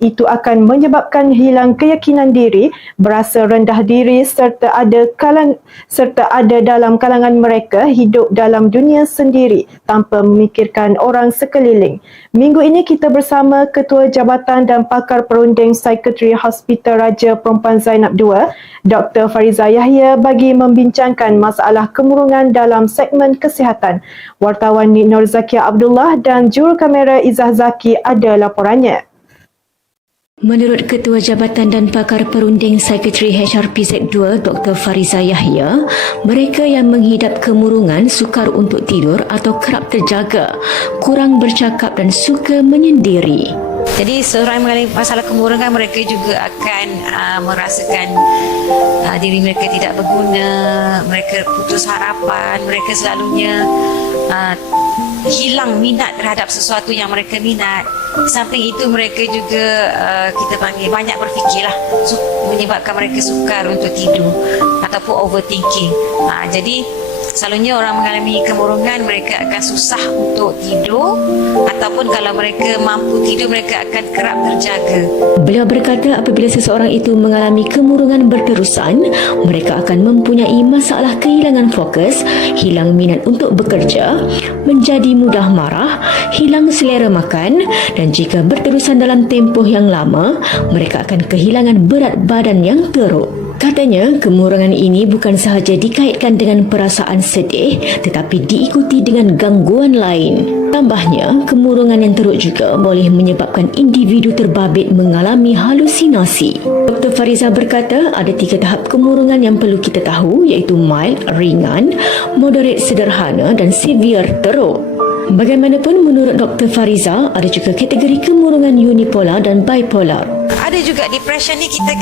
itu akan menyebabkan hilang keyakinan diri, berasa rendah diri serta ada dalam kalangan mereka hidup dalam dunia sendiri tanpa memikirkan orang sekeliling. Minggu ini kita bersama Ketua Jabatan dan Pakar Perunding Psikiatri Hospital Raja Perempuan Zainab II, Dr. Fariza Yahya bagi membincangkan masalah kemurungan dalam segmen kesihatan. Wartawan Nik Nur Zakia Abdullah dan juru kamera Izzah Zaki ada laporannya. Menurut Ketua Jabatan dan Pakar Perunding Psikiatri HRPZ2 Dr. Fariza Yahya, mereka yang menghidap kemurungan, sukar untuk tidur atau kerap terjaga, kurang bercakap dan suka menyendiri. Jadi seorang yang mengalami masalah kemurungan, mereka juga akan merasakan diri mereka tidak berguna, mereka putus harapan, mereka selalunya hilang minat terhadap sesuatu yang mereka minat. Di samping itu mereka juga kita panggil banyak berfikirlah, menyebabkan mereka sukar untuk tidur ataupun overthinking. Jadi selalunya orang mengalami kemurungan, mereka akan susah untuk tidur ataupun kalau mereka mampu tidur, mereka akan kerap terjaga. Beliau berkata apabila seseorang itu mengalami kemurungan berterusan, mereka akan mempunyai masalah kehilangan fokus, hilang minat untuk bekerja, menjadi mudah marah, hilang selera makan dan jika berterusan dalam tempoh yang lama, mereka akan kehilangan berat badan yang teruk. Katanya, kemurungan ini bukan sahaja dikaitkan dengan perasaan sedih tetapi diikuti dengan gangguan lain. Tambahnya, kemurungan yang teruk juga boleh menyebabkan individu terbabit mengalami halusinasi. Dr. Fariza berkata ada 3 tahap kemurungan yang perlu kita tahu iaitu mild, ringan, moderate sederhana dan severe teruk. Bagaimanapun menurut Dr. Fariza, ada juga kategori kemurungan unipolar dan bipolar. Ada juga depression ni kita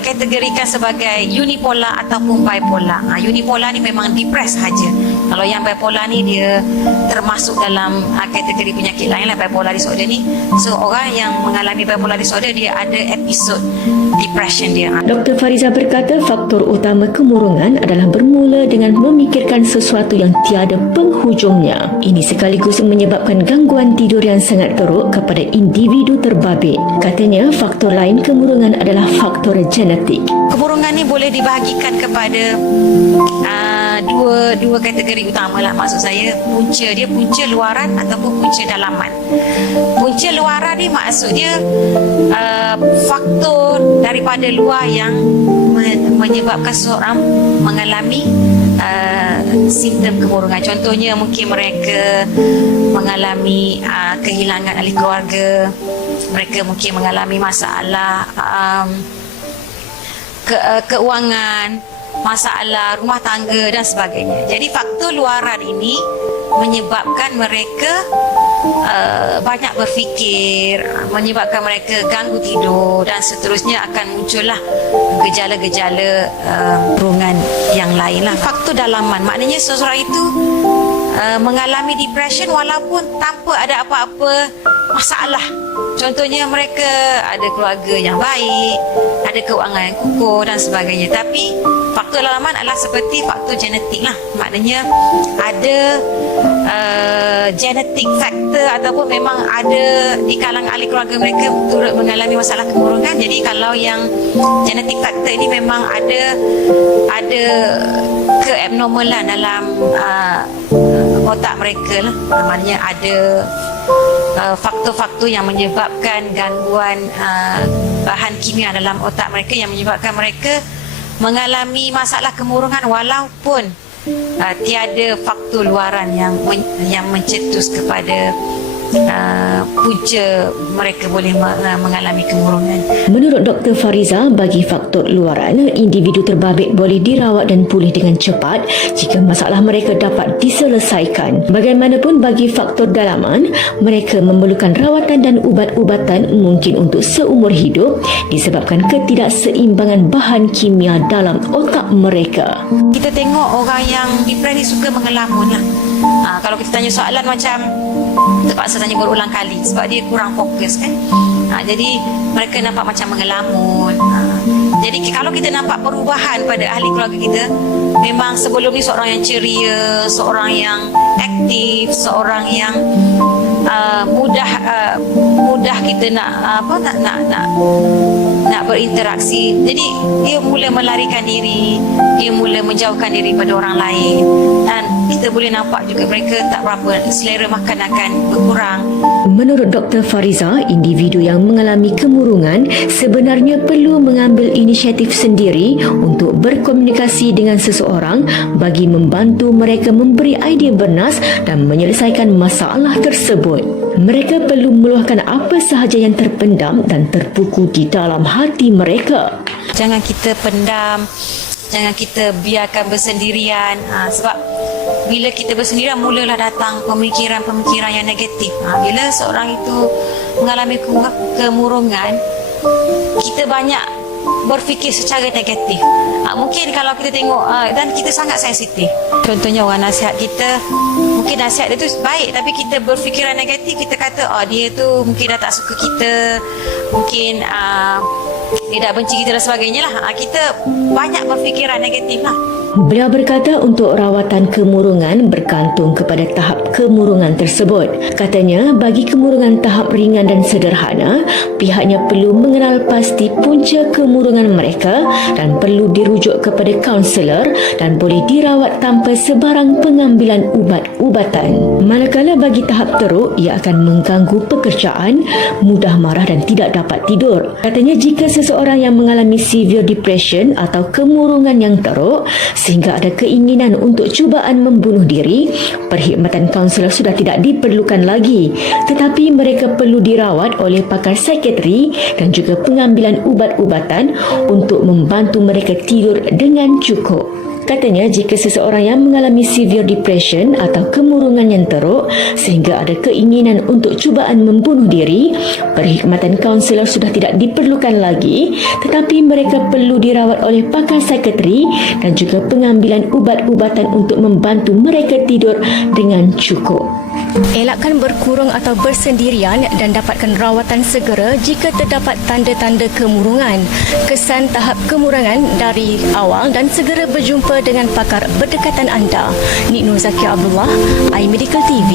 kategorikan sebagai unipolar ataupun bipolar. Unipolar ni memang depres saja. Kalau yang bipolar ni dia termasuk dalam kategori penyakit lain lah, bipolar disorder ni. So orang yang mengalami bipolar disorder dia ada episod depression dia. Dr. Fariza berkata faktor utama kemurungan adalah bermula dengan memikirkan sesuatu yang tiada penghujungnya. Ini sekaligus menyebabkan gangguan tidur yang sangat teruk kepada individu terbabit. Katanya faktor lain kemurungan adalah faktor genetik. Kemurungan ni boleh dibahagikan kepada dua kategori utama lah. Maksud saya punca luaran ataupun punca dalaman. Punca luaran ni maksud dia faktor daripada luar yang menyebabkan seseorang mengalami simptom kemurungan. Contohnya mungkin mereka mengalami kehilangan ahli keluarga, mereka mungkin mengalami masalah keuangan, masalah rumah tangga dan sebagainya. Jadi faktor luaran ini menyebabkan mereka banyak berfikir, menyebabkan mereka ganggu tidur dan seterusnya akan muncullah gejala-gejala kemurungan yang lain lah. Faktor dalaman maknanya seseorang itu mengalami depression walaupun tanpa ada apa-apa masalah. Contohnya mereka ada keluarga yang baik, ada keuangan yang kukuh dan sebagainya. Tapi faktor dalaman adalah seperti faktor genetik lah. Maknanya ada genetic factor ataupun memang ada di kalangan ahli keluarga mereka turut mengalami masalah kemurungan. Jadi kalau yang genetic factor ini memang ada keabnormalan dalam otak mereka lah. Maknanya ada faktor-faktor yang menyebabkan gangguan bahan kimia dalam otak mereka yang menyebabkan mereka mengalami masalah kemurungan walaupun tiada faktor luaran yang mencetus kepada punca mereka boleh mengalami kemurungan. Menurut Dr. Fariza, bagi faktor luaran, individu terbabit boleh dirawat dan pulih dengan cepat jika masalah mereka dapat diselesaikan. Bagaimanapun bagi faktor dalaman, mereka memerlukan rawatan dan ubat-ubatan mungkin untuk seumur hidup disebabkan ketidakseimbangan bahan kimia dalam otak mereka. Kita tengok orang yang depresi suka mengelamun lah. Kalau kita tanya soalan macam terpaksa tanya berulang kali sebab dia kurang fokus kan. Jadi mereka nampak macam mengelamun. Jadi kalau kita nampak perubahan pada ahli keluarga kita, memang sebelum ni seorang yang ceria, seorang yang aktif, seorang yang mudah mudah kita nak nak berinteraksi. Jadi dia mula melarikan diri, dia mula menjauhkan diri pada orang lain, dan kita boleh nampak juga mereka tak berapa, selera makan akan berkurang. Menurut Dr. Fariza, individu yang mengalami kemurungan sebenarnya perlu mengambil inisiatif sendiri untuk berkomunikasi dengan seseorang bagi membantu mereka memberi idea bernas dan menyelesaikan masalah tersebut. Mereka perlu meluahkan apa sahaja yang terpendam dan terpuku di dalam hati mereka. Jangan kita pendam, jangan kita biarkan bersendirian, sebab bila kita bersendirian mulalah datang pemikiran-pemikiran yang negatif. Bila seorang itu mengalami kemurungan, kita banyak berfikir secara negatif. Mungkin kalau kita tengok dan kita sangat sensitif. Contohnya orang nasihat kita, mungkin nasihat dia tu baik tapi kita berfikiran negatif, kita kata dia tu mungkin dah tak suka kita, mungkin dia dah benci kita dan sebagainya lah. Kita banyak berfikiran negatif lah. Beliau berkata untuk rawatan kemurungan bergantung kepada tahap kemurungan tersebut. Katanya bagi kemurungan tahap ringan dan sederhana, pihaknya perlu mengenal pasti punca kemurungan mereka dan perlu dirujuk kepada kaunselor dan boleh dirawat tanpa sebarang pengambilan ubat-ubatan. Manakala bagi tahap teruk, ia akan mengganggu pekerjaan, mudah marah dan tidak dapat tidur. Katanya jika seseorang yang mengalami severe depression atau kemurungan yang teruk sehingga ada keinginan untuk cubaan membunuh diri, perkhidmatan kaunselor sudah tidak diperlukan lagi, tetapi mereka perlu dirawat oleh pakar psikiatri dan juga pengambilan ubat-ubatan untuk membantu mereka tidur dengan cukup. Katanya jika seseorang yang mengalami severe depression atau kemurungan yang teruk sehingga ada keinginan untuk cubaan membunuh diri, perkhidmatan kaunselor sudah tidak diperlukan lagi, tetapi mereka perlu dirawat oleh pakar psikiatri dan juga pengambilan ubat-ubatan untuk membantu mereka tidur dengan cukup. Elakkan berkurung atau bersendirian dan dapatkan rawatan segera jika terdapat tanda-tanda kemurungan. Kesan tahap kemurungan dari awal dan segera berjumpa dengan pakar berdekatan anda. Nik Nur Zakia Abdullah, iMedical TV.